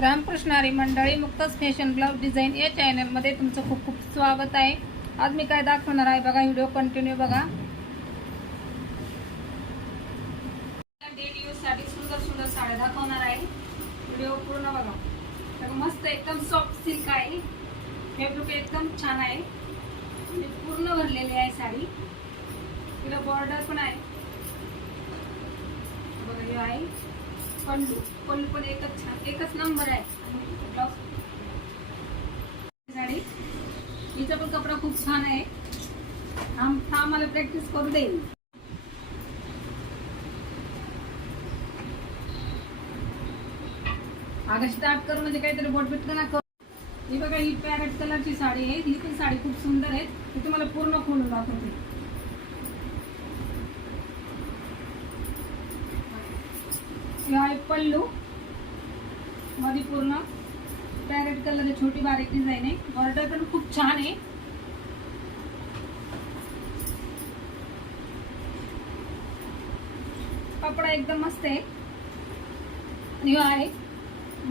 रामकृष्णारी मंडळी मुक्तच fashion blouse design या चॅनलमध्ये तुमचं खूप खूप स्वागत आहे. आज मी काय दाखवणार आहे बघा व्हिडिओ कंटिन्यू बघा. डेली यूजसाठी सुंदर सुंदर साड्या दाखवणार आहे. व्हिडिओ पूर्ण बघा. तर मस्त एकदम सॉफ्ट सिल्क आहे. फॅब्रिक एकदम छान आहे. आणि पूर्ण भरलेली आहे साडी. तिला बॉर्डर पण आहे. बघा आहे. पण पल्लू पण एकच छान एकच नंबर आहे. ब्लाऊज साडी हिचा पण कपडा खूप छान आहे. हा मला प्रॅक्टिस करू देईल आगाशी ताट करू म्हणजे काहीतरी बोट बिट ना करू. ही बघा ही पॅरेट कलरची साडी आहे. ही पण साडी खूप सुंदर आहे. ती तुम्हाला पूर्ण खोलून दाखवते. हे आहे पल्लू. मध्ये पूर्ण. पॅरेट कलर छोटी बारीक डिझाईन आहे. बॉर्डर पण खूप छान आहे. कपडा एकदम मस्त आहे. आणि हा आहे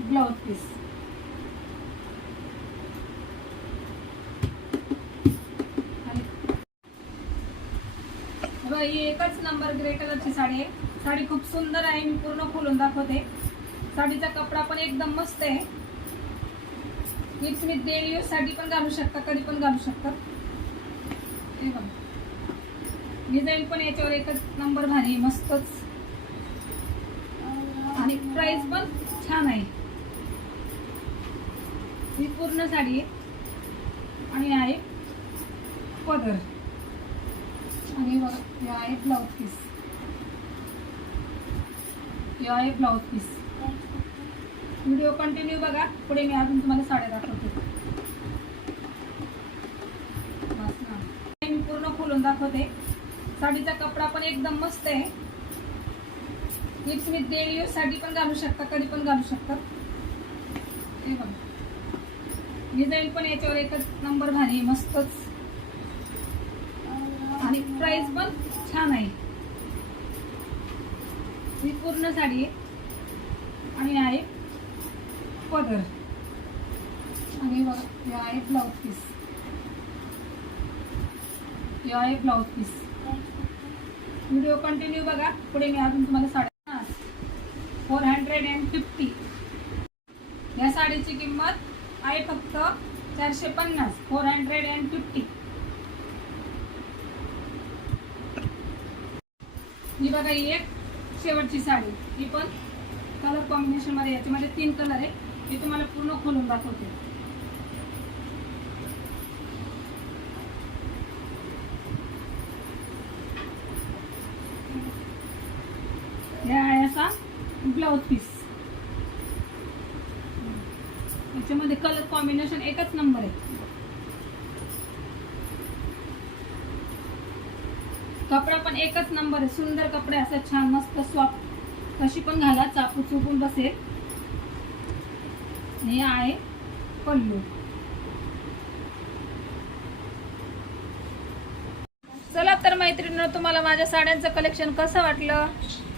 ब्लाउज पीस ही एकच नंबर ग्रे कलरची साडी आहे. साडी खूप सुंदर आहे मी पूर्ण खोलून दाखवते. साडीचा कपडा पण एकदम मस्त आहे. ही तुम्ही डेली साडी पण घालू शकता कधी पण घालू शकता. हे बघा. डिझाईन पण याच्यावर एकच नंबर भारी आहे, मस्तच. आणि प्राइस पण छान आहे. ही पूर्ण साडी आहे. आणि आहे पदर. आणि बघा हे आहे ब्लाऊज पीस हे ब्लाऊज पीस व्हिडिओ कंटिन्यू बघा. पुढे मी अजून तुम्हाला साड्या दाखवते. मी पूर्ण खोलून दाखवते. साडीचा कपडा पण एकदम मस्त आहे. ही तुम्ही डेली यूजसाठी पण घालू शकता कधी पण घालू शकता. हे बघा. डिझाईन पण याच्यावर एकच नंबर भारी मस्तच. आणि प्राइस पण छान आहे. ही पूर्ण साडी आहे आणि आहे पदर. आणि बघा हे आहे ब्लाऊज पीस हे आहे ब्लाऊज पीस व्हिडिओ कंटिन्यू बघा. पुढे मी अजून तुम्हाला साड्या फोर हंड्रेड अँड फिफ्टी या साडीची किंमत आहे फक्त चारशे पन्नास. फोर हंड्रेड अँड फिफ्टी ही बघा एक शेवटची साडी. ही पण कलर कॉम्बिनेशनमध्ये याच्यामध्ये तीन कलर आहे. मी तुम्हाला पूर्ण खोलून दाखवते. हे आहे असा ब्लाउज पीस याच्यामध्ये कलर कॉम्बिनेशन एकच नंबर आहे. कपडा पण एकच नंबर आहे. सुंदर कपडे असं छान मस्त सॉफ्ट कशी पण घाला चापू चुपून बसेल हे. आहे पल्लू. चला तर मैत्रिणींनो तुम्हाला माझ्या साड्यांचं कलेक्शन कसं वाटलं?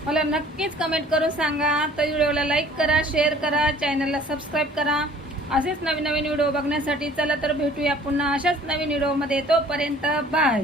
मला नक्कीच कमेंट करून सांगा. तर व्हिडिओला लाईक करा शेअर करा चॅनलला सबस्क्राईब करा. असेच नवीन नवीन व्हिडिओ बघण्यासाठी चला तर भेटूया पुन्हा अशाच नवीन व्हिडिओमध्ये. तोपर्यंत बाय